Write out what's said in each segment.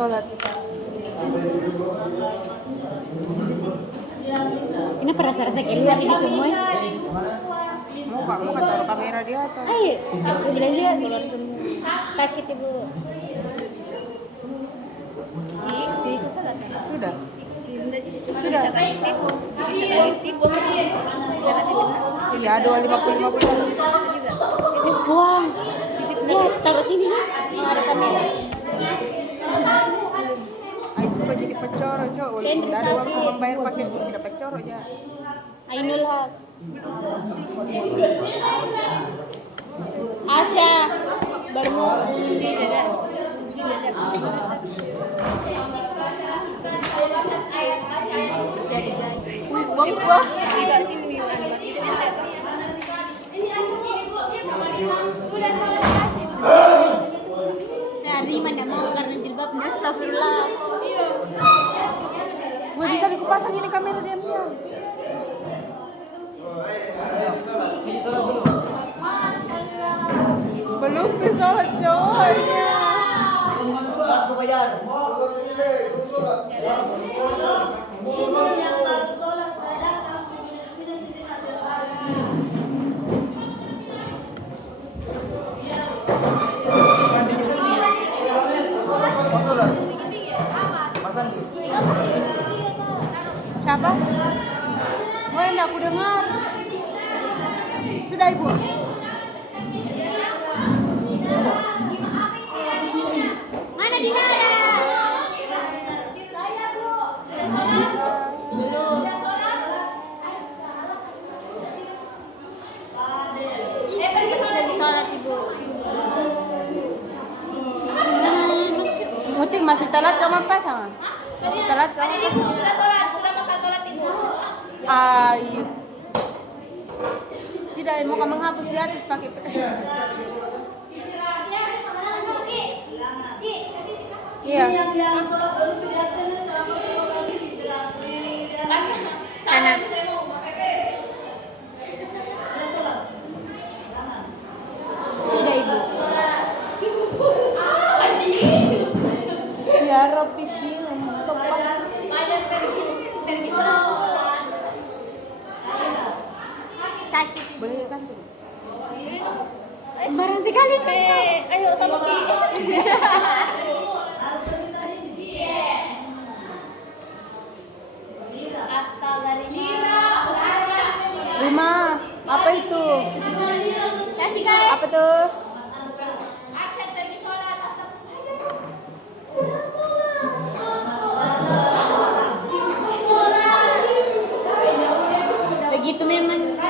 sholat. Ini rasa-rasa keluar ini semua. Mau taruh kamera di atas. Ayo, aku bilang juga keluar semua. Sakit ibu. Cik, itu salah. Sudah. Sudah. Iya, 250. Itu buang. Ya, taruh sini. Ada kamera. Ais bukan jadi pecoro, cok. Walaupun tidak ada waktu membayar paket pun tidak pecoro aja. Ainul Haq. Asya baru mau Buang buah. Rima tidak mau karena jilbabnya, astagfirullah. Gue bisa aku pasang ini kamera diam-diam. Belum bisa sholat coy. Siapa? Oh, yang aku dengar. Sudah ibu. Mana Dinara? Sholat ibu. Muti masih telat kamu pasang? Masih telat kamu? Sudah makan sholat ibu. Iya. Tidak, mau kamu menghapus di atas pakai. Iya. Karena Tidak ibu. Ya Rabbi bilang stop. sakit. Boleh kan? Sembarang sekali. Ayo sama Ki. Rima, apa itu? Kasih Apa tuh? begitu memang.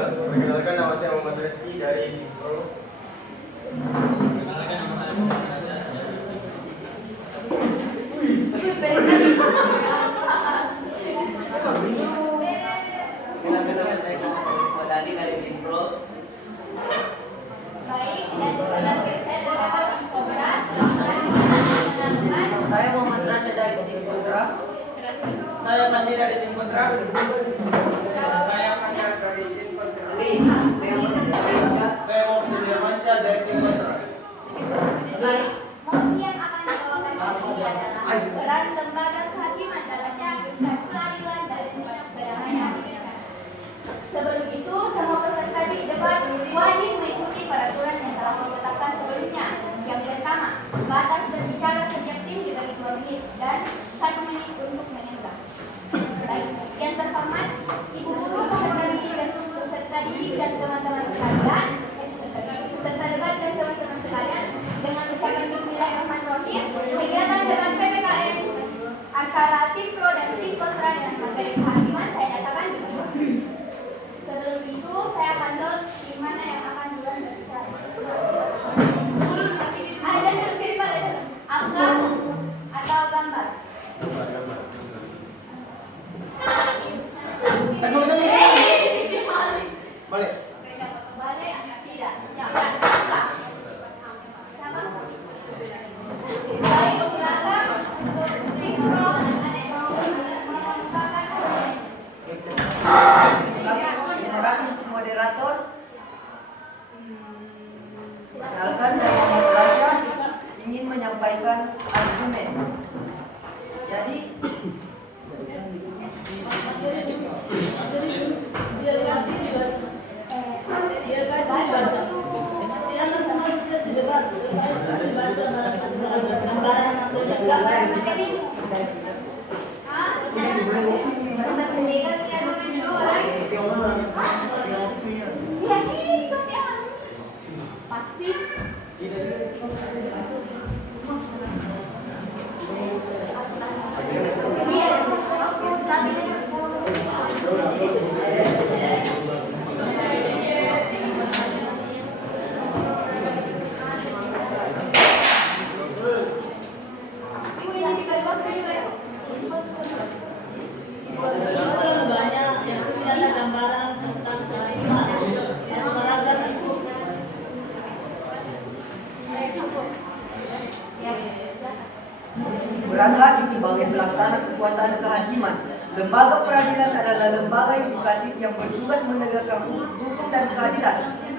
Perkenalkan, nama saya Muhammad Reski dari Pro. kontra. Saya mau menjadi Armansyah dari tim kontra. Mosi yang akan dibawakan hari ini adalah peran lembaga kehakiman dalam dan peradilan dalam tindak pidana di negara. Sebelum itu, semua peserta di debat wajib mengikuti peraturan yang telah ditetapkan sebelumnya. Yang pertama, batas berbicara setiap tim dibagi 2 menit dan 1 menit untuk menyenggah. Baik, yang terhormat, Ibu Guru, peserta didik dan teman-teman sekalian, peserta debat dan teman-teman sekalian, dengan ucapan Bismillahirrahmanirrahim, kegiatan debat PPKN antara tim pro dan tim kontra dengan materi kehakiman saya nyatakan ditutup. Sebelum itu, saya akan note di mana yang akan duluan berbicara. Ada yang pilih pada angka atau gambar. Balik. Balik tidak. Jangan. Sama. Baik, silakan untuk tim pro mengungkapkan. Terima kasih untuk moderator. Perkenalkan, saya Muhammad Rasya ingin menyampaikan argumen. Jadi peran hakim sebagai pelaksana kekuasaan kehakiman. Lembaga peradilan adalah lembaga yudikatif yang bertugas menegakkan hukum dan keadilan.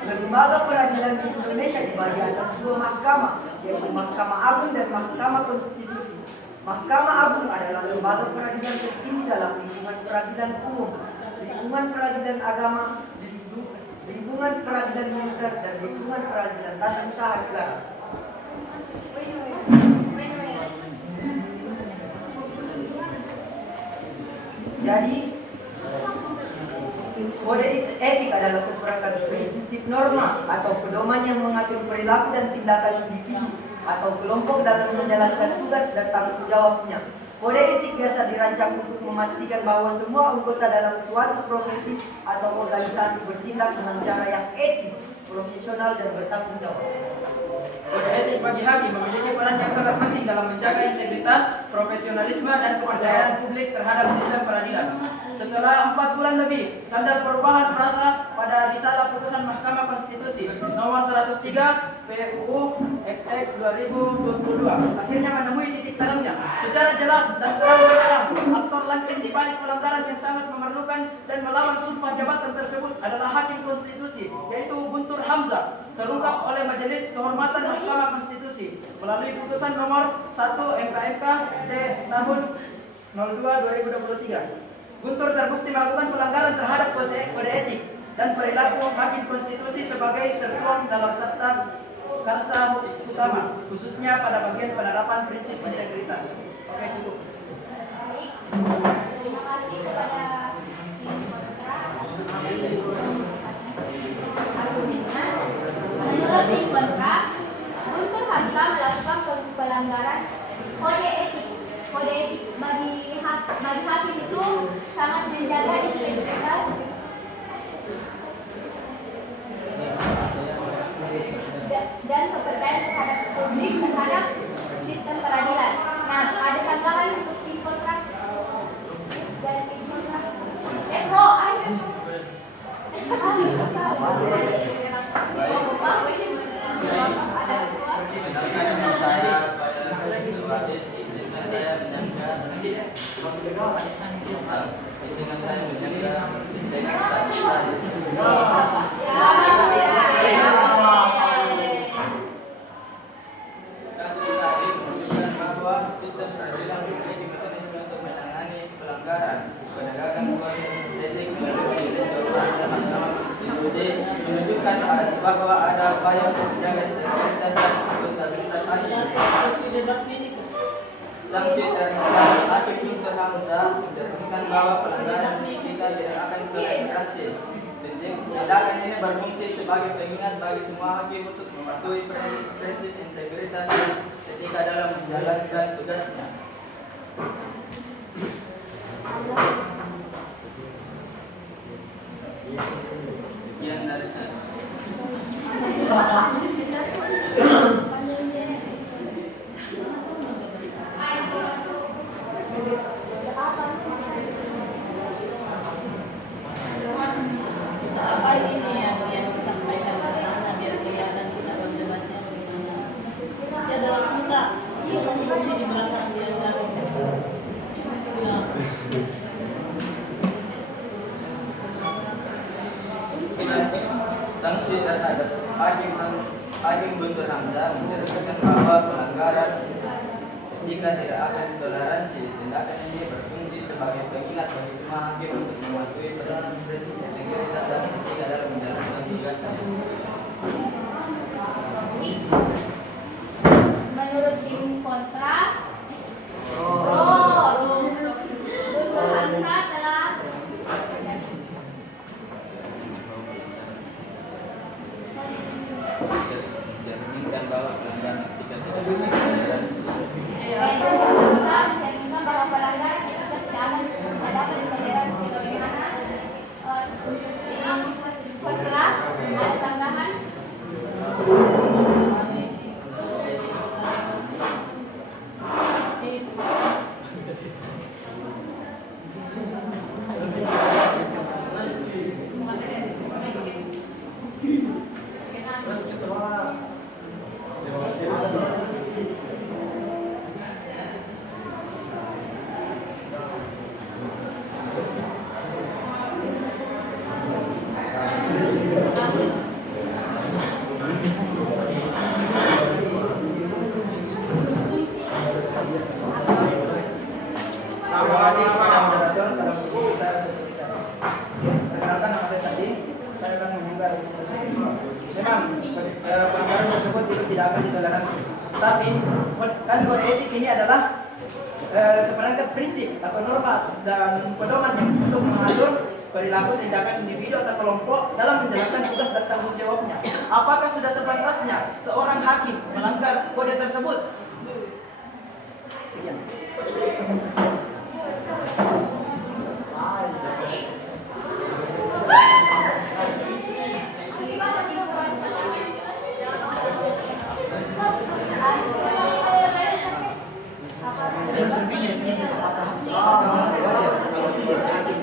Lembaga peradilan di Indonesia dibagi atas 2 mahkamah, yaitu Mahkamah Agung dan Mahkamah Konstitusi. Mahkamah Agung adalah lembaga peradilan tertinggi dalam lingkungan peradilan umum, lingkungan peradilan agama, lingkungan peradilan militer, dan lingkungan peradilan tata usaha negara. Jadi, kode etik adalah seperangkat prinsip norma atau pedoman yang mengatur perilaku dan tindakan individu atau kelompok dalam menjalankan tugas dan tanggung jawabnya. Kode etik biasa dirancang untuk memastikan bahwa semua anggota dalam suatu profesi atau organisasi bertindak dengan cara yang etis, profesional, dan bertanggung jawab. Kode etik bagi hakim memiliki peran yang sangat penting dalam menjaga integritas, profesionalisme, dan kepercayaan publik terhadap sistem peradilan. Setelah 4 bulan lebih, skandal perubahan frasa pada risalah putusan Mahkamah Konstitusi nomor 103 PUU XX 2022 akhirnya menemui titik terangnya. Secara jelas dan terang-benderang, aktor langsung di balik pelanggaran yang sangat memerlukan dan melawan sumpah jabatan tersebut adalah Hakim Konstitusi, yaitu Guntur Hamzah, terungkap oleh Majelis Kehormatan Mahkamah Konstitusi melalui putusan nomor 1 MKMK T tahun 02/2023. Guntur terbukti melakukan pelanggaran terhadap kode etik dan perilaku Hakim Konstitusi sebagai tertuang dalam Sabta Karsa Utama, khususnya pada bagian penerapan prinsip integritas. Oke, cukup. Terima kasih kepada tim kontra. Menurut tim kontra, Guntur Hamzah melakukan pelanggaran kode etik. Kode etik bagi hakim itu sangat menjaga integritas dan kepercayaan terhadap publik terhadap sistem peradilan. Nah, ada tanggapan untuk tim kontra dan tim kontra. saya menjaga integritas. Kasus tadi menunjukkan bahwa sistem peradilan memiliki mekanisme untuk menangani pelanggaran penegakan kode etik melalui majelis kehormatan Mahkamah Konstitusi, menunjukkan bahwa ada upaya untuk menjaga integritas dan akuntabilitas hakim. Sanksi dari hakim Guntur Hamzah mencerminkan bahwa pelanggaran etika tidak akan toleransi. Tindakan ini berfungsi sebagai pengingat bagi semua hakim untuk mematuhi prinsip integritas dan etika dalam menjalankan tugasnya. Sekian dari saya. Apa ini yang disampaikan ke sana biar kelihatan kita berdebatnya bagaimana. Masih ada waktu tak? Masih di belakang biar tahu. Sanksi terhadap Hakim Guntur Hamzah menceritakan bahwa pelanggaran etika tidak akan ditoleransi. Tindakan ini berfungsi sebagai pengingat bagi semua hakim untuk mematuhi prinsip integritas dan etika dalam menjalankan tugasnya. Menurut tim kontra, Guntur Hamzah telah mencerminkan bahwa pelanggaran etika tidak akan ditoleransi. mencerminkan bahwa pelanggaran etika tidak akan dapat ditoleransi. Bagaimana tim kontra ada tambahan? Terima kasih kepada moderator karena memberi saya untuk berbicara. Perkenalkan, nama saya Sandi. Saya akan menyebar. Memang pelanggaran tersebut tidak akan ditoleransi. Tapi kan kode etik ini adalah sebenarnya prinsip atau norma dan pedoman yang untuk mengatur perilaku tindakan individu atau kelompok dalam menjalankan tugas dan tanggung jawabnya. Apakah sudah sepantasnya seorang hakim melanggar kode tersebut? Sekian.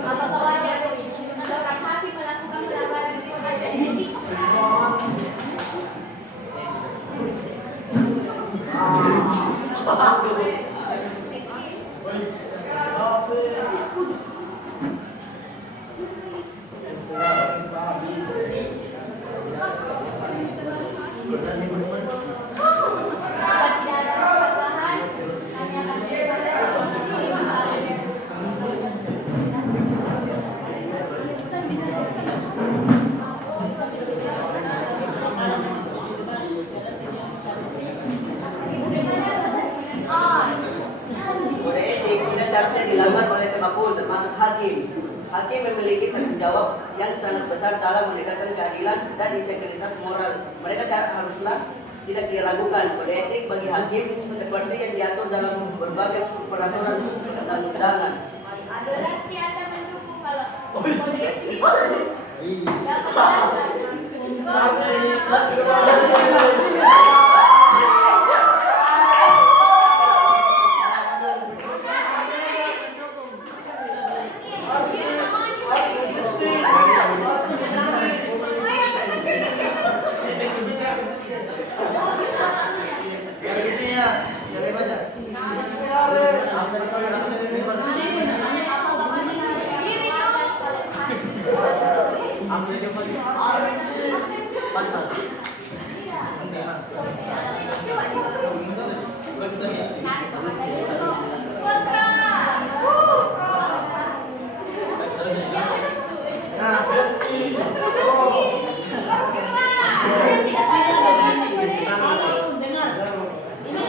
Apakah wajar seorang hakim melakukan pelanggaran kode etik? Tidak ada tambahan, hanya Kode etik tidak seharusnya dilanggar oleh siapapun, termasuk hakim. Hakim memiliki tanggung jawab yang sangat besar dalam menegakkan keadilan dan integritas moral. Mereka haruslah tidak diragukan. Kode etik bagi hakim seperti yang diatur dalam berbagai peraturan dan undangan. berarti Anda mendukung kalau kode etik dapat diri Kontra. Nah, terus Dengar, ini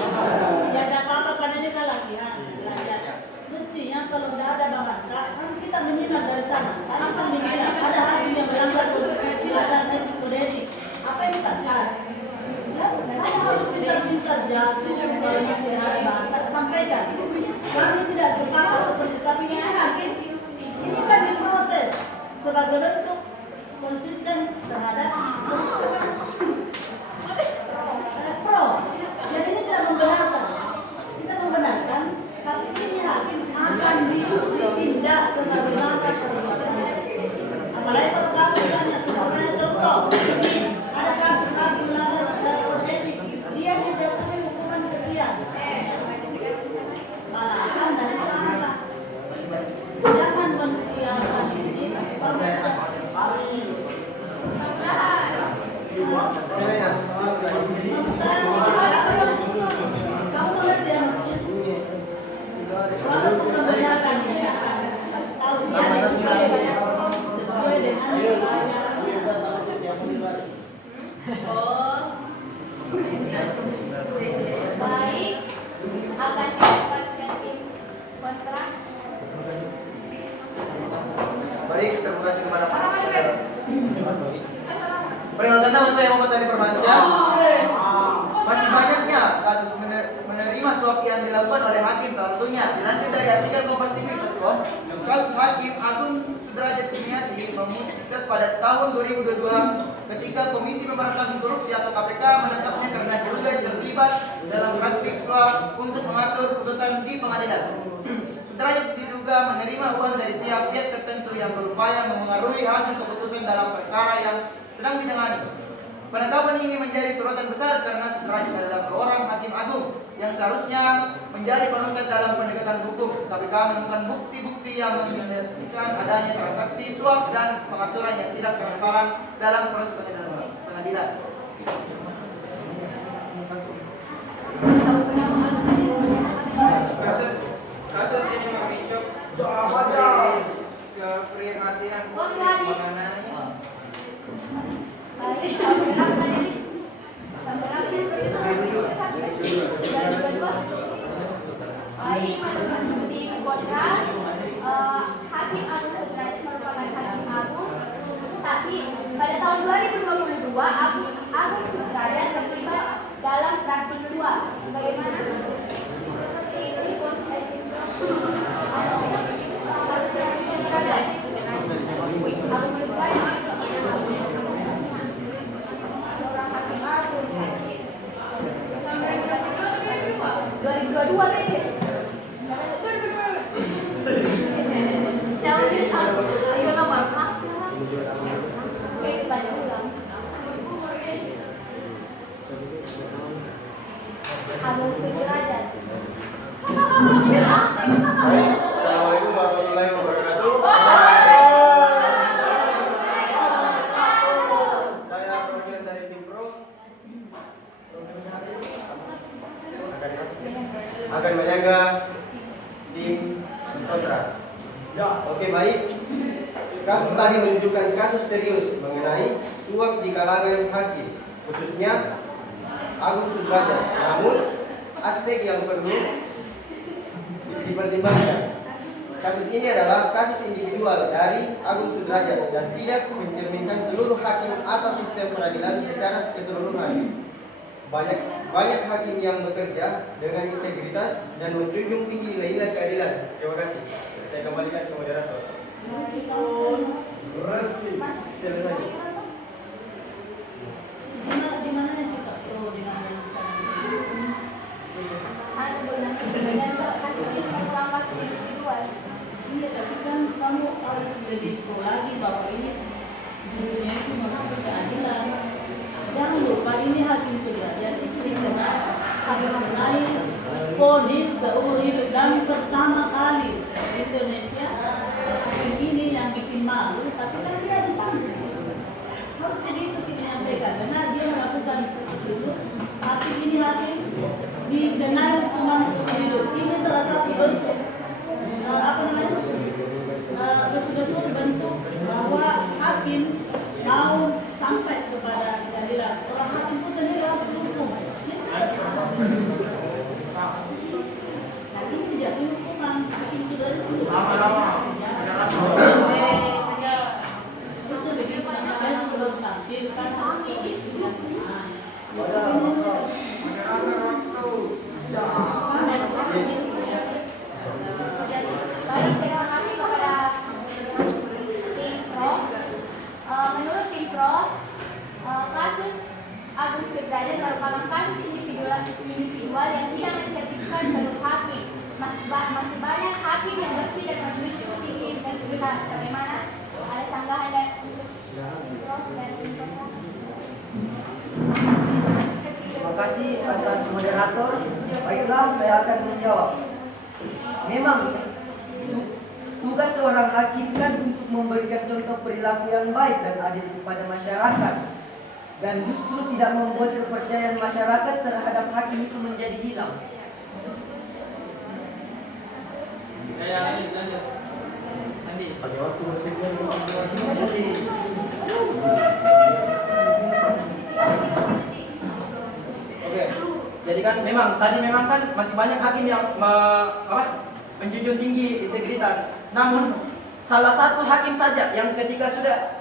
ya ada apa-apa pada dia latihan belajar. Mestinya kalau sudah ada bahan, kan kita menyimak dari sana. Ada menyimak, ada hakim yang melanggar konstitusi dan kode etik. Apa yang kita jelas? Ada harus kita minta jatuh kalau yang ada sampaikan. Kami tidak sepakat seperti tapi ini hakim. Ini kan diproses sebagai bentuk konsisten terhadap pro. Jadi ini tidak membenarkan. Kita membenarkan, tapi ini hakim akan ditindak sebagaimana perbuatannya. Apalagi kalau kasusnya sebenarnya contoh, ada kasus hakim melanggar kode etik, dia dijatuhi hukuman sekian. Alasan dari apa? Jangan membiarkan ini. Kamu mengerti ya maksudnya? Kalau membiarkan ya, kasih tahu dia sesuai dengan Baik, akan didapatkan kontrak. baik, terima kasih kepada para pendengar. Perkenalkan nama saya Muhammad Ali Permansyah. Masih banyaknya kasus menerima suap yang dilakukan oleh hakim, salah satunya dilansir dari artikel Kompas TV.com, kasus Hakim Agung Sudrajat Dimyati memutuskan pada tahun 2022 ketika Komisi Pemberantasan Korupsi atau KPK menetapnya karena diduga terlibat dalam praktik suap untuk mengatur putusan di pengadilan. Sudrajat diduga menerima uang dari pihak-pihak tertentu yang berupaya memengaruhi hasil keputusan dalam perkara yang sedang ditangani. Penangkapan ini menjadi sorotan besar karena Sudrajat adalah seorang hakim agung yang seharusnya menjadi panutan dalam penegakan hukum. KPK menemukan bukti-bukti yang menyebutkan adanya transaksi suap dan pengaturan yang tidak transparan dalam proses pengadilan. Kasus ini memicu keprihatinan mengenai Baik, mengikuti kontrak, Hakim Agung Sudrajat merupakan hakim agung, tapi pada tahun 2022 Agung Sudrajat terlibat dalam praktik suap. Bagaimana? Agung Sudrajat seorang hakim agung. 2022 beda. Siapa bisa? Ayo nomor. Oke, banyak ulang. Agung Sudrajat. Assalamualaikum warahmatullahi wabarakatuh. Saya perwakilan dari tim Pro akan menjaga tim kontra. Oke, baik. Kasus tadi menunjukkan kasus serius mengenai suap di kalangan hakim, khususnya Agung Sudrajat. Namun aspek yang perlu dipertimbangkan, kasus ini adalah kasus individual dari Agung Sudrajat dan tidak mencerminkan seluruh hakim atau sistem peradilan secara keseluruhan. Banyak hakim yang bekerja dengan integritas dan menjunjung tinggi nilai-nilai keadilan. Terima kasih. Saya kembalikan ke moderator. Selesai. Di mana kita pro dengan yang kasus individual. Iya, tapi kan kamu harus lebih pro lagi bahwa ini dunia itu masuk keadilan. Jangan lupa ini hakim Sudrajat itu dikenal mengenai vonis seumur hidup dan pertama kali di Indonesia ini yang bikin malu, tapi kan dia disanksi. harus jadi itu kita nyampaikan karena dia melakukan seperti itu. Hakim ini hakim didengar hukuman seumur hidup. Ini salah satu bentuk betul-betul bentuk bahwa hakim mau sampai kepada keadilan. Orang hakim itu sendiri harus dihukum. Nah, ini tidak hukuman, hakim sudah dihukum. Terus begitu namanya sebelum tampil kasus ini. Baik, terima kasih kepada tim Pro. Menurut tim Pro, kasus Agung Sudrajat merupakan kasus individual yang tidak mencerminkan seluruh hakim. Masih banyak hakim yang bersih dan menunjukkan tinggi integritas. Bagaimana? Ada sanggahan dari Pro dan tim Pro. Terima kasih atas moderator. Baiklah, saya akan menjawab. Memang tugas seorang hakim kan untuk memberikan contoh perilaku yang baik dan adil kepada masyarakat, dan justru tidak membuat kepercayaan masyarakat terhadap hakim itu menjadi hilang. Oke, jadi kan memang kan masih banyak hakim yang menjunjung tinggi integritas. Namun salah satu hakim saja yang ketika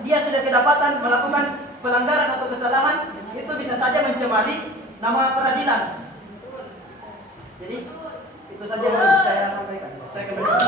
dia sudah kedapatan melakukan pelanggaran atau kesalahan, itu bisa saja mencemari nama peradilan. Jadi itu saja yang bisa saya sampaikan. Saya kembali.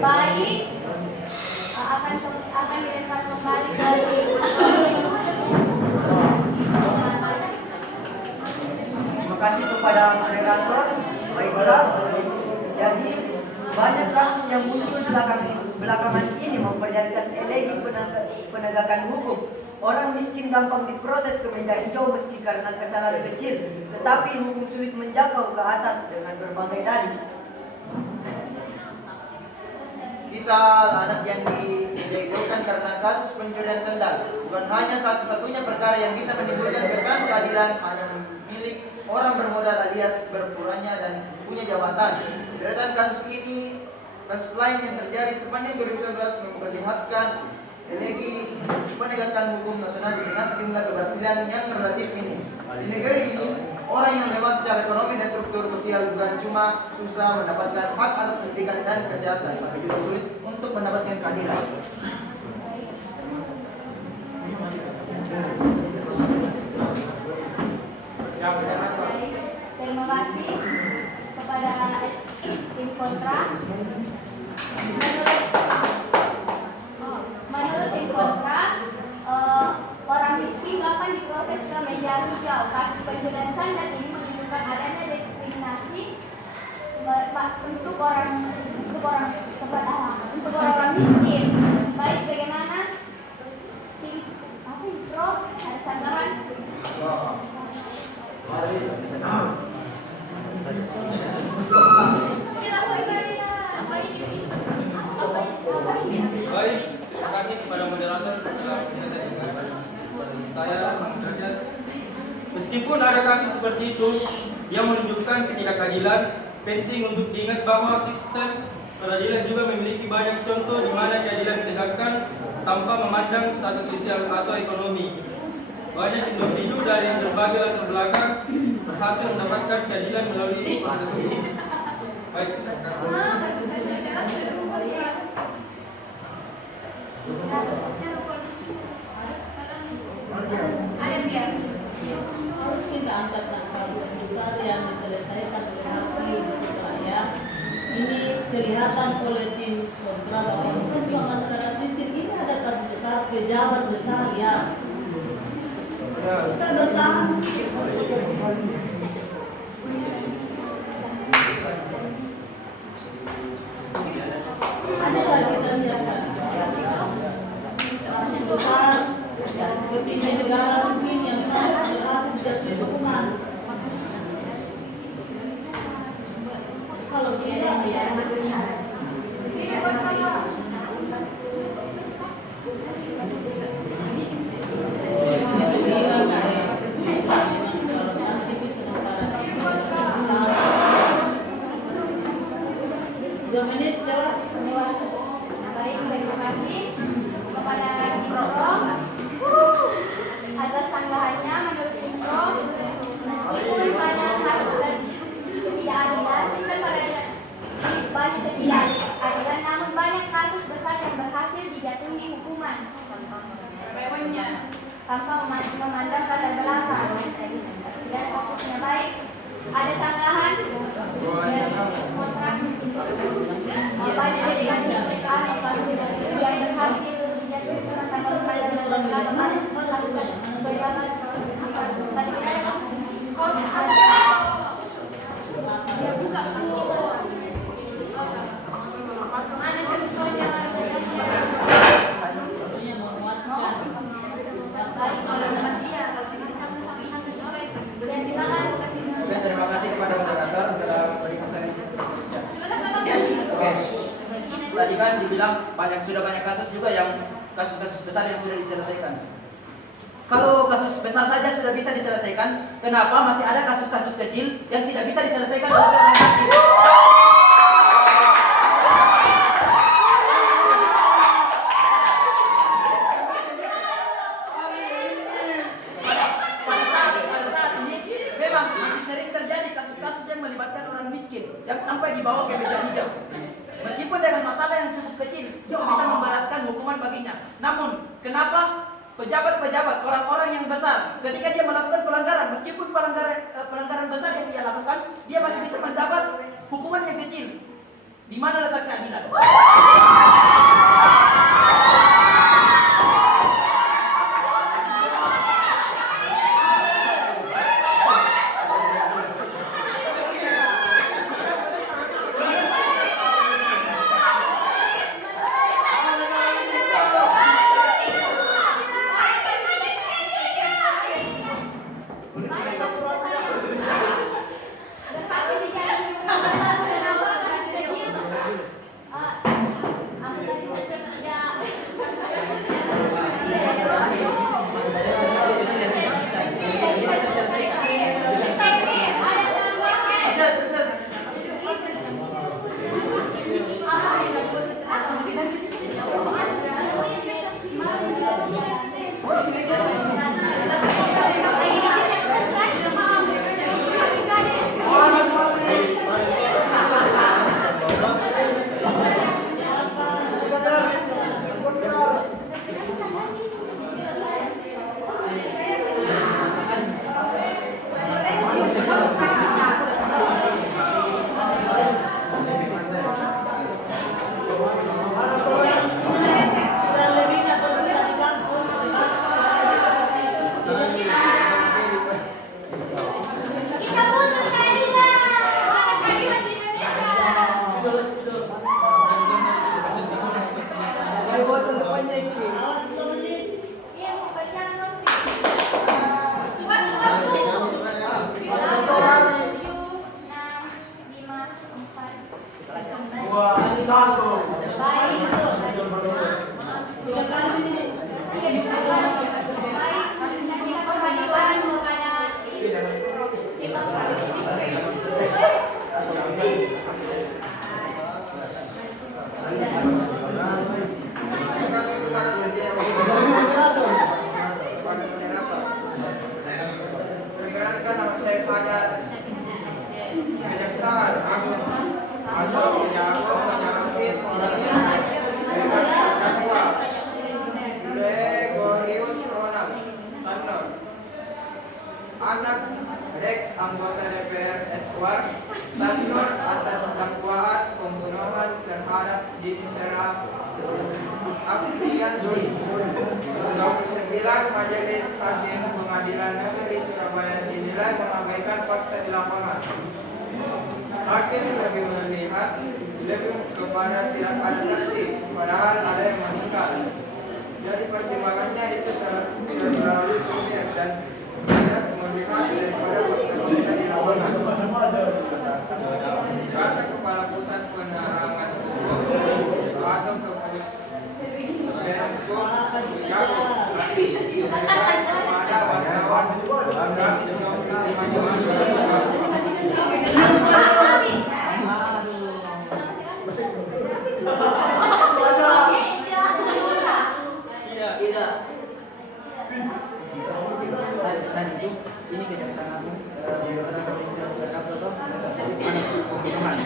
Baik, akan dilempar kembali dari Terima kasih kepada moderator. Baiklah, jadi banyak kasus yang muncul belakangan ini memperlihatkan elegi penegakan hukum. Orang miskin gampang diproses ke meja hijau meski karena kesalahan kecil, tetapi hukum sulit menjangkau ke atas dengan berbagai dalih. Kisah anak yang dijatuhkan karena kasus pencurian sendal bukan hanya satu-satunya perkara yang bisa menimbulkan kesan keadilan hanya milik orang bermodal alias berpuranya dan punya jabatan. Deretan kasus lain yang terjadi sepanjang 2019 memperlihatkan elegi penegakan hukum nasional di tengah sejumlah keberhasilan yang relatif minim. Di negeri ini, orang yang memang secara ekonomi dan struktur sosial bukan cuma susah mendapatkan hak atas pendidikan dan kesehatan, tapi juga sulit untuk mendapatkan keadilan. Terima kasih kepada tim kontra. Menurut tim kontra, orang miskin dapat diproses ke meja hijau. Kasus pencurian sandal ini menunjukkan adanya diskriminasi untuk orang miskin. Baik bagaimana? Apa itu? Ada sanggahan? Baik, terima kasih kepada moderator telah menyelesaikan. Saya Derajat. Meskipun ada kasus seperti itu yang menunjukkan ketidakadilan, penting untuk diingat bahwa sistem peradilan juga memiliki banyak contoh di mana keadilan ditegakkan tanpa memandang status sosial atau ekonomi. Banyak individu dari berbagai latar belakang berhasil mendapatkan keadilan melalui proses hukum. Baik, Harus kita angkat kasus besar yang diselesaikan oleh hakim di Surabaya. Ini kelihatan oleh tim kontra bahwa bukan cuma masyarakat miskin, ini ada kasus besar pejabat besar yang bisa bertahan. Adalah kita siapkan kasus besar di negara mungkin yang berhasil dijatuhi hukuman. Kalau tidak ya dua menit jawab. Baik, terima kasih kepada Impro atas sanggahannya. Menurut Impro, meskipun banyak kasus dan ketidakadilan, sistem peradilan banyak ketidakadilan, namun banyak kasus besar yang berhasil dijatuhi hukuman tanpa memandang latar belakang. Dan kasusnya baik. Ada sanggahan dari kontrak banyak dari kasus besar yang berhasil dijatuhi hukuman tanpa memandang latar belakang. Banyak kasus pejabat tadi tidak ada kasus. Oke, terima kasih kepada moderator telah memberikan saya kesempatan. Oke, tadi kan dibilang sudah banyak kasus juga yang kasus-kasus besar yang sudah diselesaikan. Kalau kasus besar saja sudah bisa diselesaikan, kenapa masih ada kasus-kasus kecil yang tidak bisa diselesaikan oleh seorang hakim? Pada saat ini memang masih sering terjadi kasus-kasus yang melibatkan orang miskin yang sampai dibawa ke meja hijau. Meskipun dengan masalah yang cukup kecil itu bisa memberatkan hukuman baginya. Namun, kenapa pejabat-pejabat, orang-orang yang besar, ketika dia melakukan pelanggaran, meskipun pelanggaran besar yang dia lakukan, dia masih bisa mendapat hukuman yang kecil? Di mana letak keadilan? Awas dulu menit. Iya, Bu, baca nanti. Perkenalkan nama saya Fajar. Kejaksaan Agung atau penyakit terdakwa Gregorius Ronald Tanor, anak ex anggota DPR Edward Tanor atas dakwaan pembunuhan terhadap Dini Serap Aprian Juli. 29 Majelis Hakim Pengadilan Negeri Surabaya dinilai mengabaikan fakta di lapangan. Hakim lebih melihat kepada tidak ada saksi, padahal ada yang meninggal. Jadi pertimbangannya itu terlalu sumir dan tidak melihat daripada fakta di lapangan. Kata Kepala Pusat Penerangan atau kepada wartawan Kamis 25 Juli. Tadi itu ini Kejaksaan Agung pembunuhan.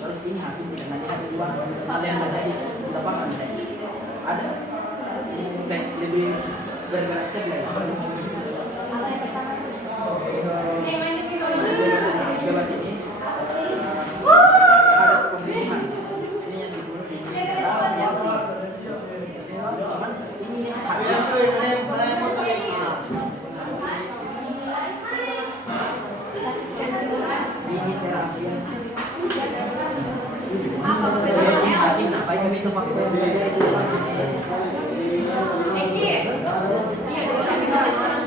Terus ini hakim tidak melihat dua hal yang terjadi di lapangan. Ada lebih bergerak sebelah. Sebelah sini ada pembunuhan. Ini yang dibunuh di cuman ini ini Serafian. Ini hakim ngapain kami itu fakta yang berbeda itu.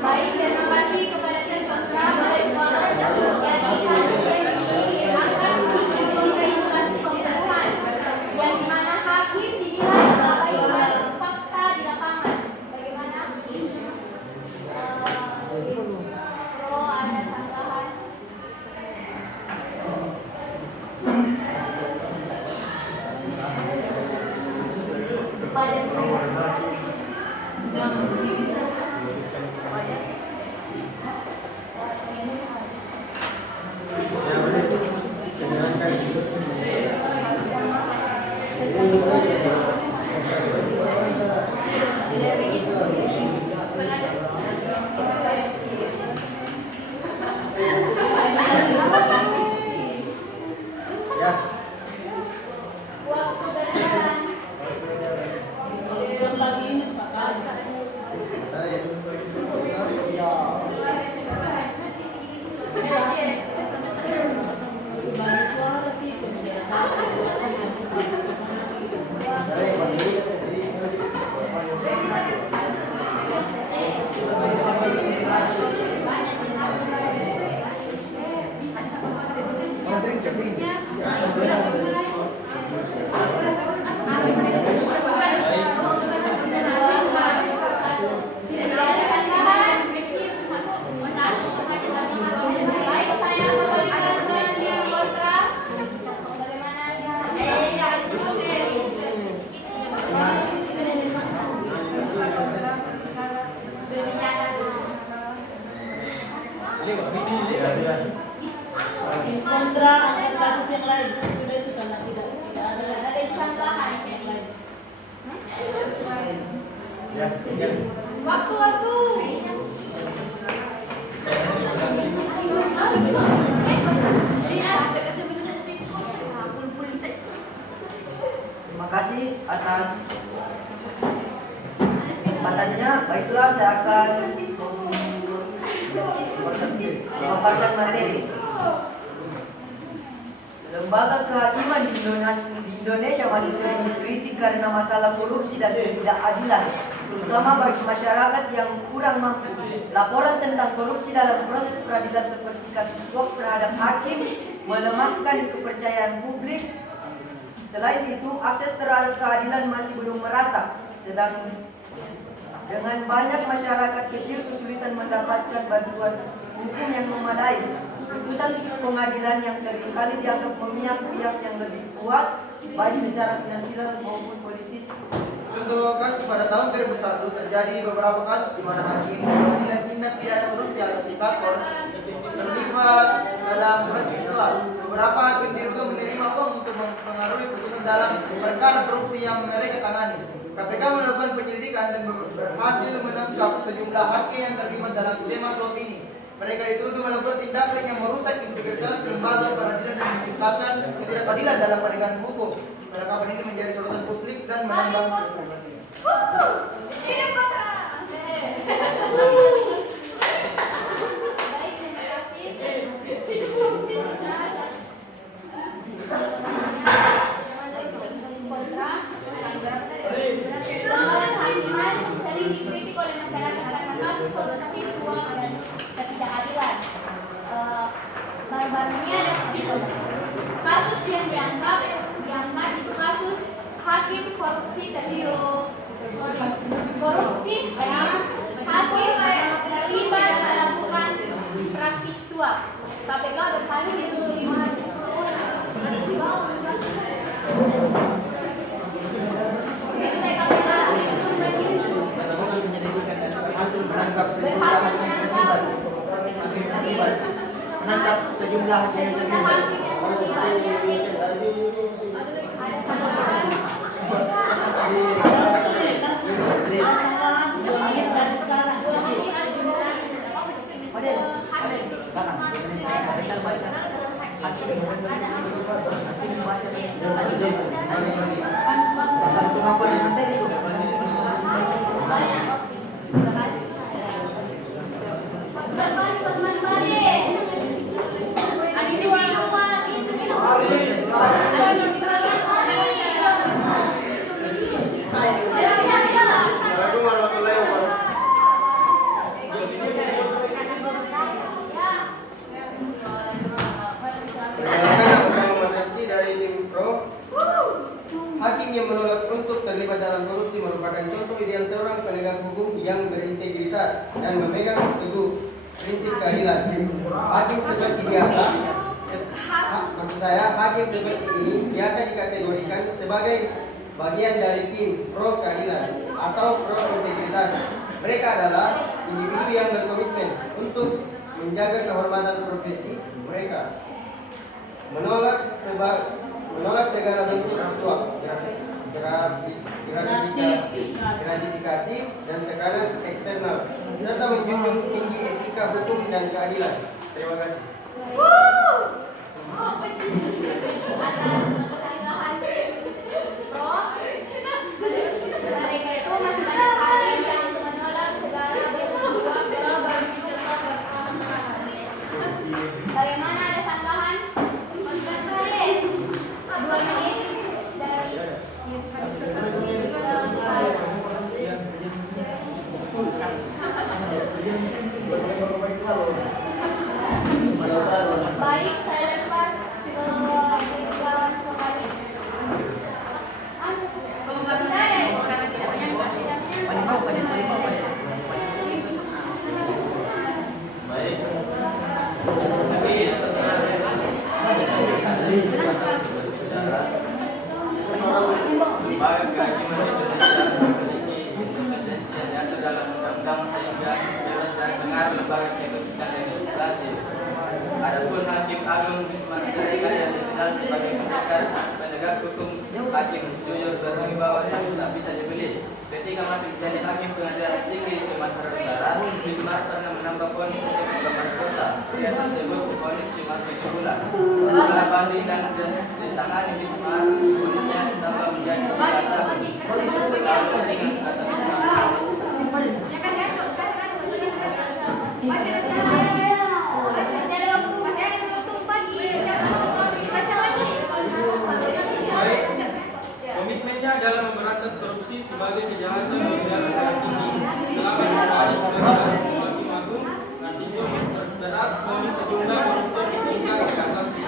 Baik, terima kasih kepada Sekda yang diangkat di kasus pembunuhan yang dimana hakim dinilai mengabaikan fakta di lapangan. Bagaimana? Pro ada sanggahan. Waktu berjalan. Besok lagi ini Pak Kaja. Bagi suara sih Baik, saya memberikan yang kontra. kontra kasus yang lain sudah itu karena tidak ada Tambahan. yang lain. Waktu. Terima kasih atas kesempatannya. Baiklah, saya akan memaparkan materi. Lembaga kehakiman di Indonesia masih sering dikritik karena masalah korupsi dan ketidakadilan, terutama bagi masyarakat yang kurang mampu. Laporan tentang korupsi dalam proses peradilan seperti kasus suap terhadap hakim melemahkan kepercayaan publik. Selain itu, akses terhadap keadilan masih belum merata, sedang dengan banyak masyarakat kecil kesulitan mendapatkan bantuan hukum yang memadai. Putusan pengadilan yang seringkali dianggap memihak pihak yang lebih kuat, baik secara finansial maupun politis. Contoh kasus pada tahun 2001 terjadi beberapa kasus di mana hakim pengadilan tindak pidana korupsi atau tipikor terlibat dalam praktik suap. Beberapa hakim diduga menerima uang untuk mempengaruhi putusan dalam perkara korupsi yang mereka tangani. KPK melakukan penyelidikan dan berhasil menangkap sejumlah hakim yang terlibat dalam skema suap ini. Mereka dituduh melakukan tindakan yang merusak integritas lembaga peradilan dan menciptakan ketidakadilan dalam penegakan hukum. Penangkapan ini menjadi sorotan publik dan menambah Baik, terima kasih. Sering dikritik oleh masyarakat karena kasus korupsi, suap dan ketidakadilan. Baru-baru ini ada kasus yang diangkat itu kasus hakim korupsi korupsi hakim terlibat melakukan praktik suap. KPK berhasil dituduh mahasiswa. hasil menangkap sejumlah hakim yang terlibat. Menangkap sejumlah hakim yang terlibat. Hakim yang menolak untuk terlibat dalam korupsi merupakan contoh ideal seorang penegak hukum yang berintegritas dan memegang teguh prinsip keadilan. Hakim seperti biasa, hakim seperti ini biasa dikategorikan sebagai bagian dari tim pro keadilan atau pro integritas. Mereka adalah individu yang berkomitmen untuk menjaga kehormatan profesi mereka, menolak segala bentuk suap, gratifikasi dan tekanan eksternal, serta menjunjung tinggi etika hukum dan keadilan. Terima kasih. Mereka itu masih banyak hakim yang menolak segala bentuk suap. Bagaimana ada sanggahan? 2 menit dari baik, saya lempar ke lawan kembali. Lembaga kehakiman Indonesia memiliki eksistensi yang diatur dalam undang-undang sehingga bebas dari pengaruh lembaga eksekutif dan legislatif. Adapun Hakim Agung Wisman Syarikat yang dikenal sebagai penegak hukum, hakim sejujur berwibawa dan tak bisa dibeli. Ketika masih menjadi hakim pengadilan tinggi Sumatera Utara, Wisman pernah menambah vonis untuk berdosa. Ia tersebut vonis cuma 7 bulan. Setelah banding dan ditangani Wisman, vonisnya ditambah menjadi 3 tahun. Baik, sebagai kejahatan yang berdasar sangat tinggi selama diawali sebagai hakim agung artikel memperberat vonis sejumlah koruptor hingga kasasi.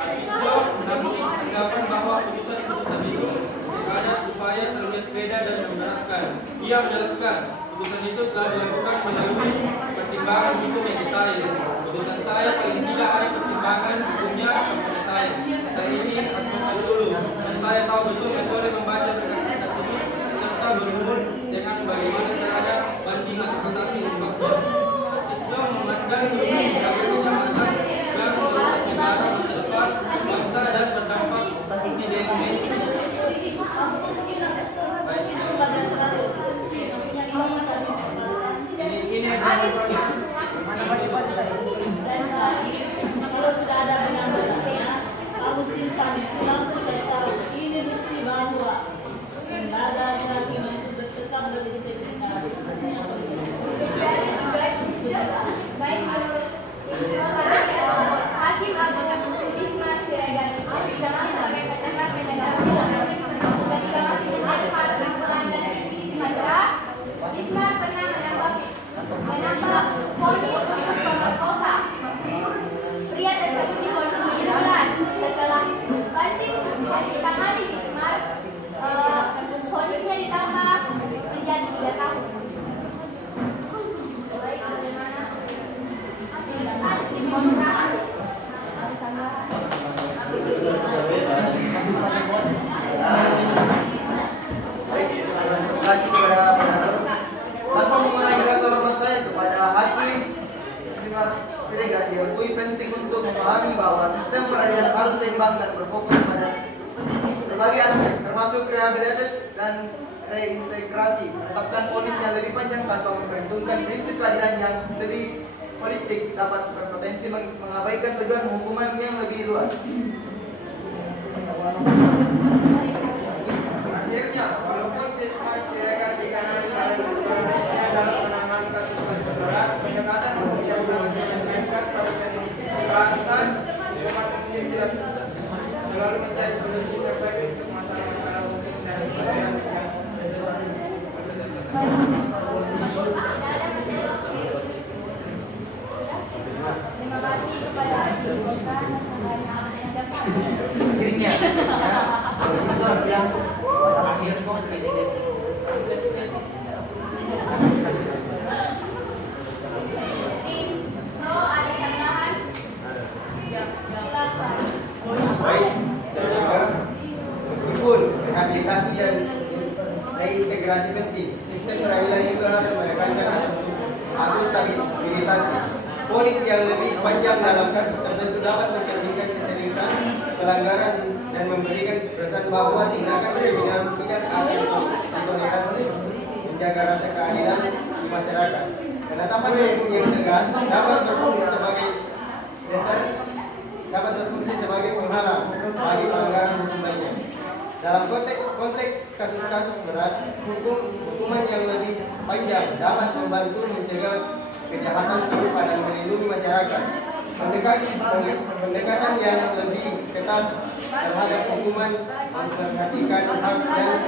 Artikel menanggung anggapan bahwa putusan-putusan itu sengaja supaya terlihat beda dan memberatkan. Ia menjelaskan putusan itu selalu dilakukan melalui pertimbangan hukum yang detail. Putusan saya paling tidak ada pertimbangan hukumnya yang detail. Saya ini advokat dulu dan saya tahu betul metode membaca berkas-berkas ini serta berumur dengan bagaimana cara bandingan kasasi ungkapnya. Itu memandang ini sebagai kejahatan yang merusak negara masa depan bangsa dan berdampak seperti di Indonesia. Ini kalau sudah ada penambahannya, kamu simpan itu langsung kasih tahu. Ini bukti bahwa lembaga kehakiman itu tetap berintegritas. Baik, menurut Hakim Agung Bismar Siregar sama sebagai pendapat dan juga masih menjadi hakim pengadilan negeri Sumatera, Bismar pernah menambah vonis untuk pemerkosa pria tersebut divonis 7 bulan. Setelah banding ditangani Bismar, vonisnya ditambah menjadi 3 tahun. Terima kasih kepada moderator. Tanpa mengurangi rasa hormat saya kepada Hakim Bismar Siregar, diakui penting untuk memahami bahwa sistem peradilan harus seimbang dan berfokus pada berbagai aspek, termasuk rehabilitasi dan reintegrasi. Menetapkan vonis yang lebih panjang tanpa memperhitungkan prinsip keadilan yang lebih holistik dapat berpotensi mengabaikan tujuan hukuman yang lebih luas. Akhirnya, walaupun Bismar Siregar dikenal karena keberhasilannya dalam penanganan kasus berat, pendekatan hukum yang sangat dimainkan pada peningkatan umat muslim tidak selalu mencari solusi terbaik untuk masalah-masalah hukum dan keadilan. Terima kasih kepada Hakim Bismar Akhirnya, itu yang akhir ada tambahan? Silakan. Baik, saya meskipun rehabilitasi dan reintegrasi penting, sistem peradilan itu harus menekankan akuntabilitasi. Vonis yang lebih panjang dalam kasus tertentu dapat mencerminkan keseriusan pelanggaran dan memberikan kesan bahwa tindakan kriminal tidak akan ditoleransi, menjaga rasa keadilan di masyarakat. Penetapan hukum yang tegas dapat berfungsi sebagai penghalang bagi pelanggaran hukum lainnya. Dalam konteks kasus-kasus berat, hukuman yang lebih panjang dapat membantu mencegah kejahatan serupa dan melindungi masyarakat. Pendekatan yang lebih ketat terhadap hukuman memperhatikan hak dan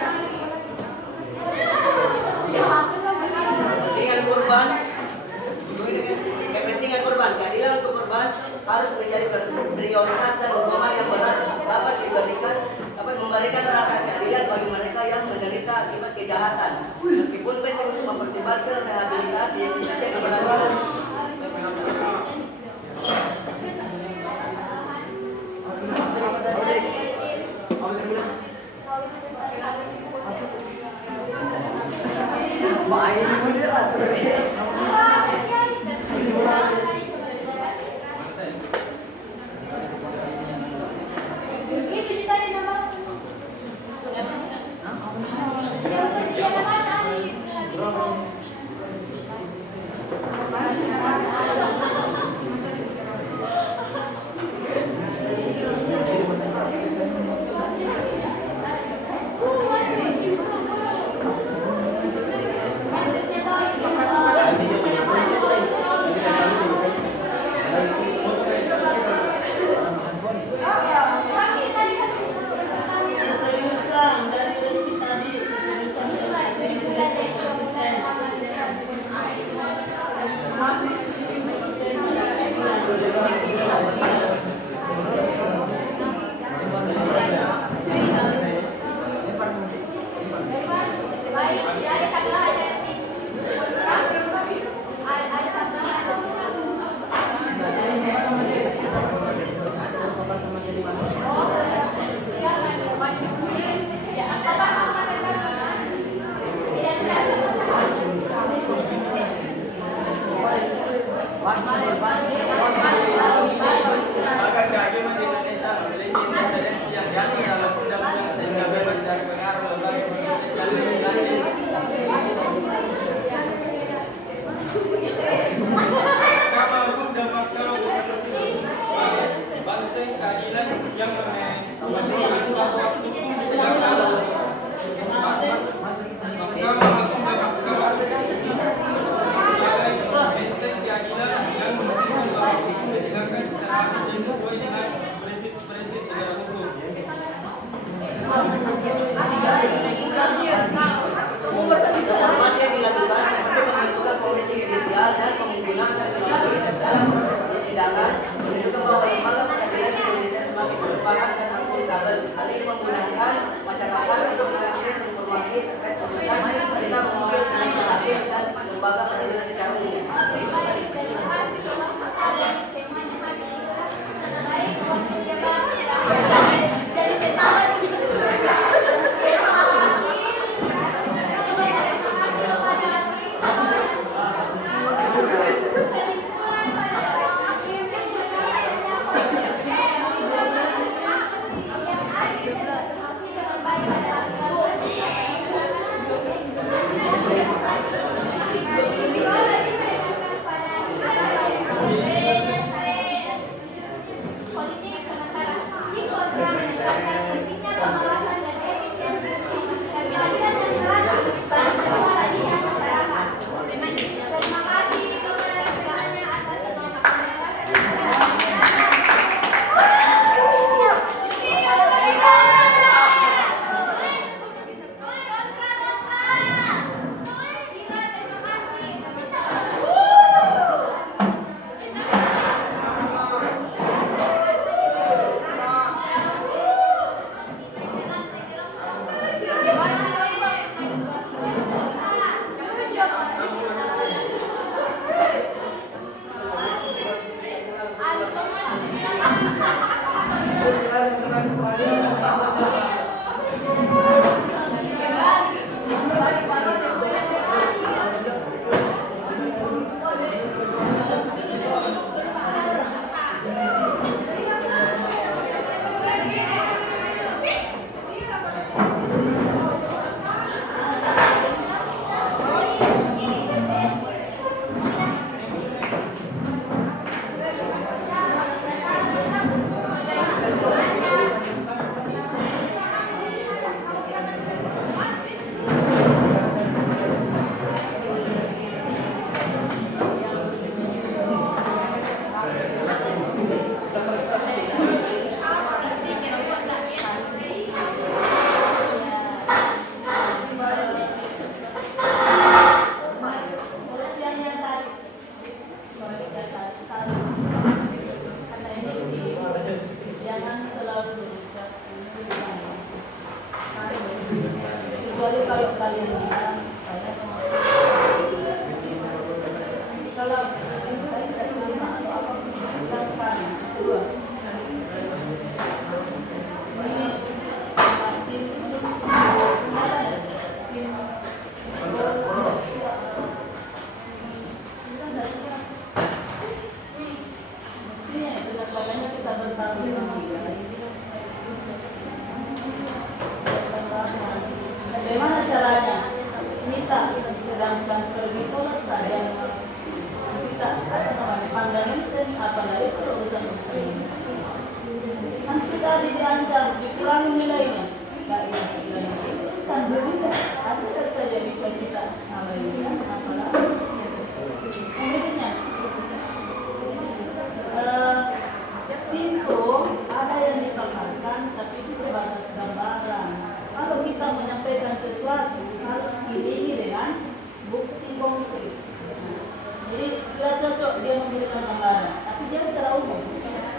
kepentingan korban, keadilan untuk korban harus menjadi prioritas dan hukuman yang berat dapat memberikan rasa keadilan bagi mereka yang menderita akibat kejahatan. Meskipun penting untuk mempertimbangkan rehabilitasi sistem peradilan. Baik moderator. Itu tadi nama. Kecuali kalau kalian bilang saya kalau saya tidak terima atau apa silakan. Kedua, bagaimana caranya? Minta sedangkan pergi sholat saja kita pandangan dan apalagi urusan-urusan ini. Nanti kita dirancang dikurangi nilainya. Sambil tidak ada saja bisa kita abaikan apalagi. Kemudiannya pintu ada yang dipaparkan tapi itu terbatas gambaran. Kalau kita menyampaikan sesuatu harus diiringi dengan bukti konkret. Jadi tidak cocok dia memberikan gambaran, tapi dia secara umum.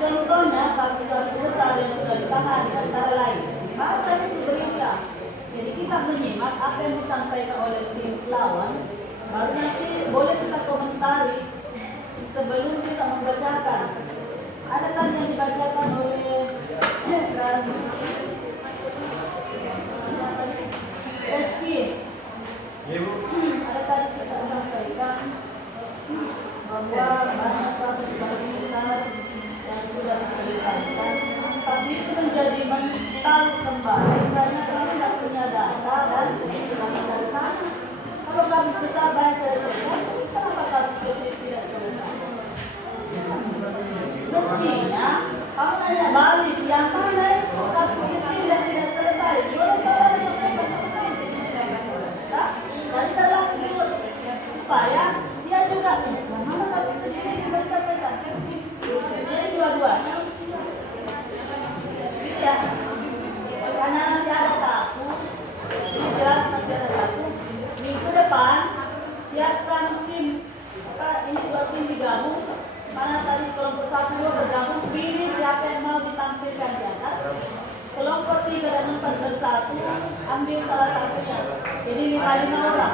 Contohnya kasus-kasus besar yang sudah ditangani antara lain, maka itu berita. Jadi kita menyimak apa yang disampaikan oleh tim lawan, baru nanti boleh kita komentari sebelum kita membacakan. Ada kan yang dibacakan oleh Reski. Ada tadi kita sampaikan bahwa banyak kasus besar yang sudah diselesaikan, tapi itu menjadi mental kembali karena kami tidak punya data dan kesimpulan dari sana. Kalau kasus besar banyak selesaikan, terus kenapa kasus kecil tidak selesai? Mestinya kamu nanya balik yang mana itu kasus kecil yang tidak selesai. Boleh salah dan kita lanjut supaya dia juga mana kasus kecil yang bisa disampaikan. Jadi dua-dua. Ya, karena masih ada satu, ini jelas masih ada satu. Minggu depan siapkan tim. Ini dua tim digabung. Mana tadi kelompok 1 2 bergabung, pilih siapa yang mau ditampilkan di atas. Kelompok 3 dan 4 bersatu, ambil salah satunya. Jadi 5 orang.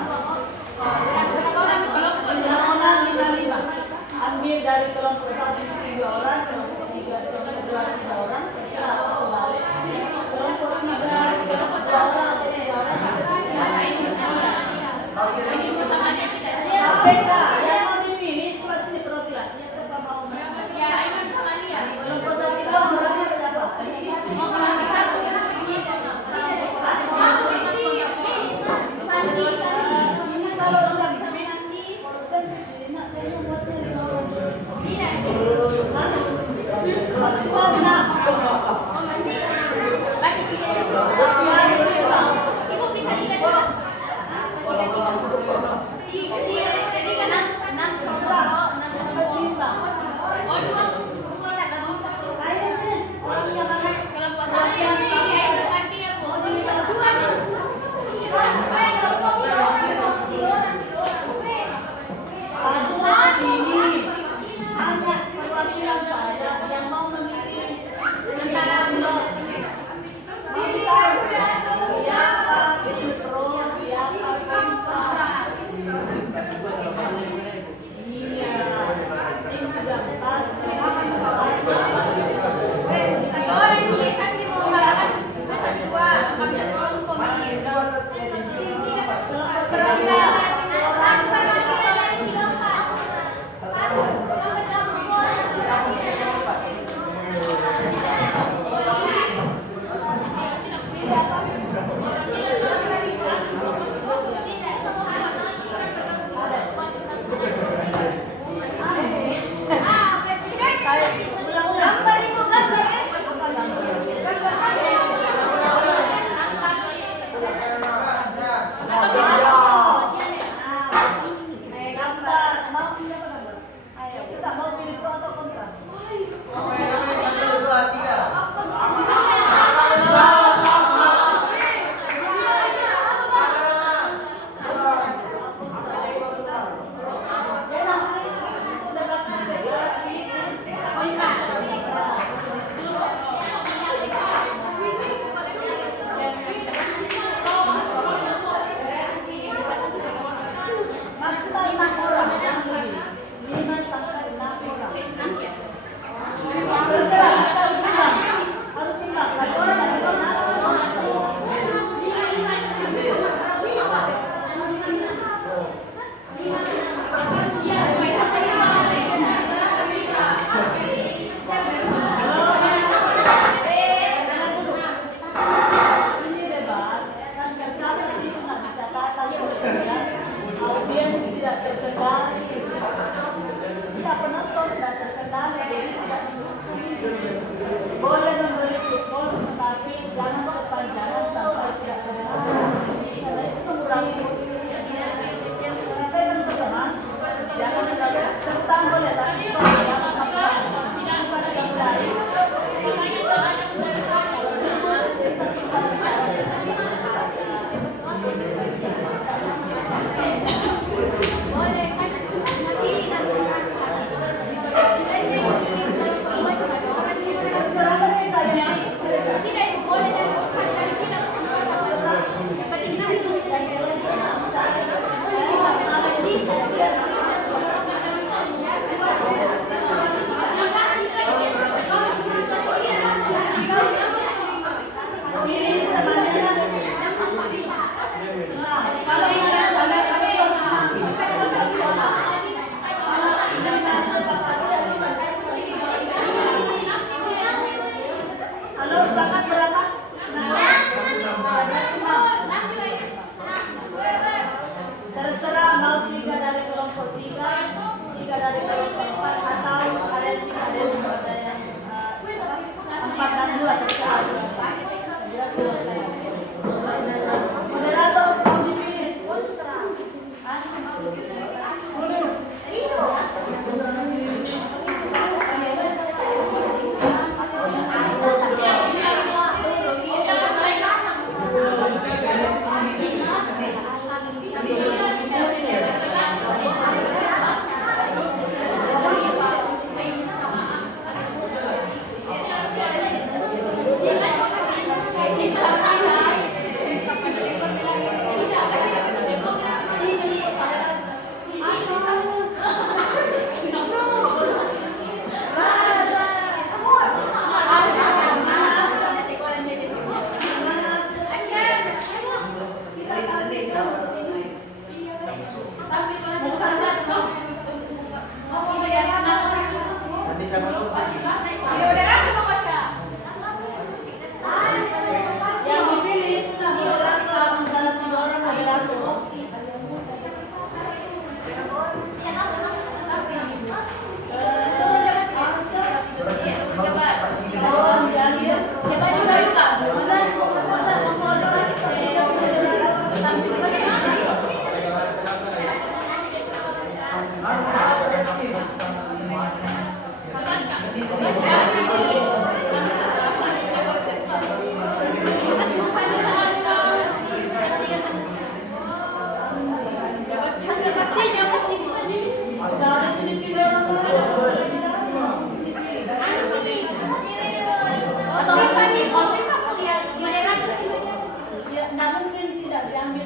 5. Ambil dari kelompok 1 3 orang, kelompok 3 2 orang, terserah kembali. Kelompok 3 2 orang, 3 orang. APK yang mau dipilih cuma sini perwakilannya siapa mau? Ya, Aiman sama Lia. Kelompok 1 orangnya siapa? Ini kalau Santi nak kayaknya buatnya 5 orang. Maksimal 6.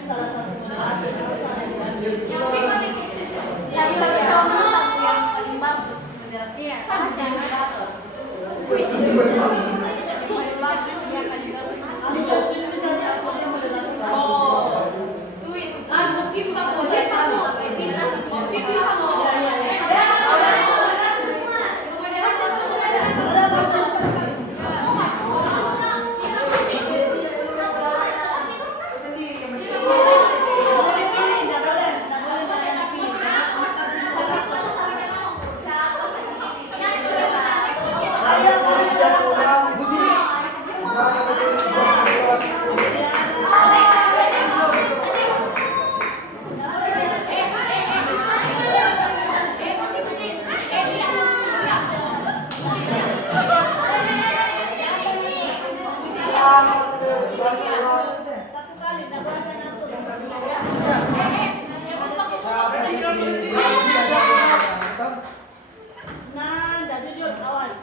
salah satu moderator yang harus diambil. Yang bisa ngomong yang paling bagus. Iya, sama dengan moderator. Aku sudah misalnya aku yang moderator. Oh, sweet. Aku pipa aku. Satu kali nabahkan aku. Nah, dah jujur, awas.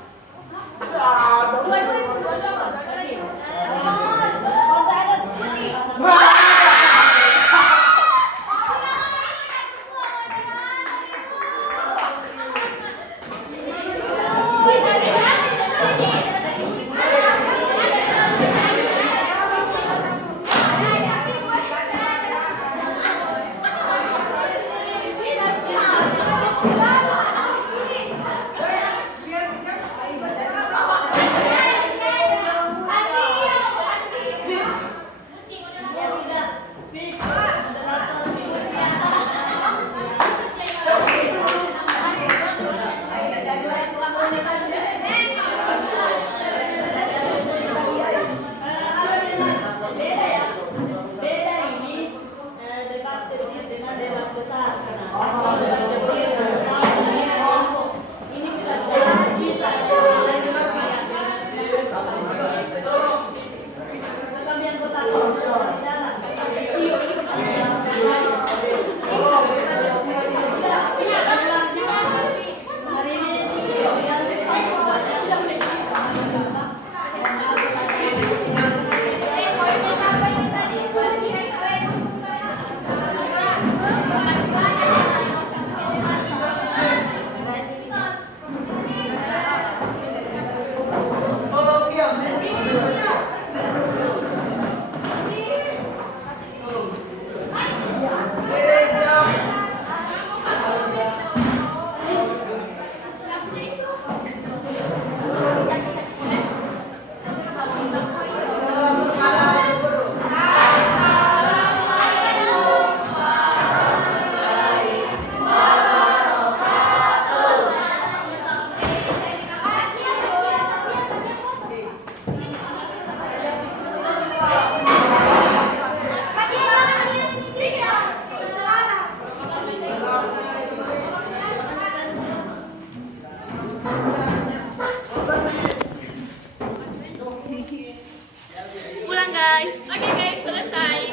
Pulang guys. Oke guys, selesai.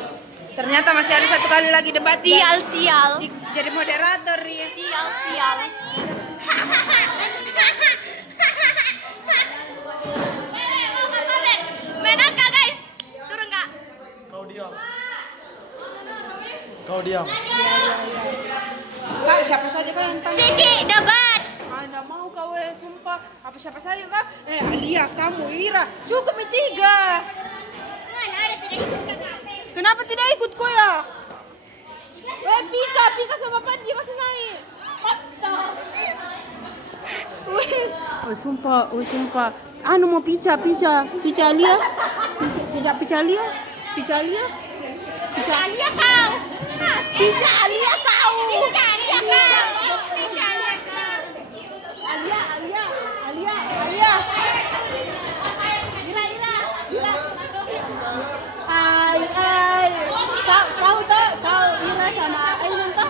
Ternyata masih ada satu kali lagi debat. Sial. Jadi moderator ya. Sial. Menang gak guys? Turun gak? Kau diam. Kak, siapa saja kau yang tanya? Cici, debat. Anda mau kau sumpah. Apa siapa saja kak? Alia, kamu, Ira. Cukup 3. Kenapa tidak ikut kau ya? Pika sama Panji kau naik. Sumpah. Anu mau pica Alia. Pica Alia kau. Alia. Ai. Kau tahu kau Ira sama Ainan toh?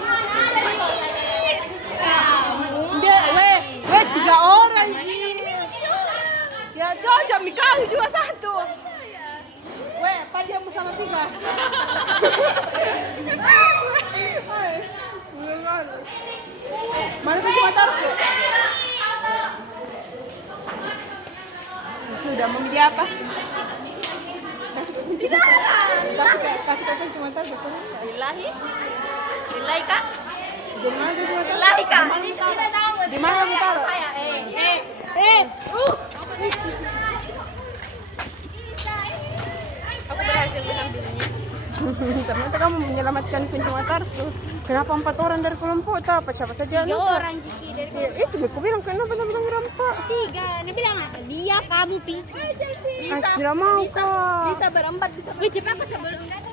Weh 3 orang Ji. Ya cocok kau juga 1. Weh, padiamu sama Pika. Mana sih cuma taruh? Sudah memilih apa? Kasih kau cuma tahu betul. Lillahi. Lillahi kak. Di mana dia cuma tahu? Lillahi kak. Kita tahu. Di mana kamu taruh? Saya. Aku berhasil mengambilnya. Ternyata kamu menyelamatkan kunci motorku. Kenapa 4 orang dari kelompok? Tak apa siapa saja. 3 orang Kiki dari Ya, itu aku bilang kenapa bilang rampak. 3. Dia bilang dia kamu Pici. Tidak mau kok. Bisa berempat bisa. Cepat sebelum datang.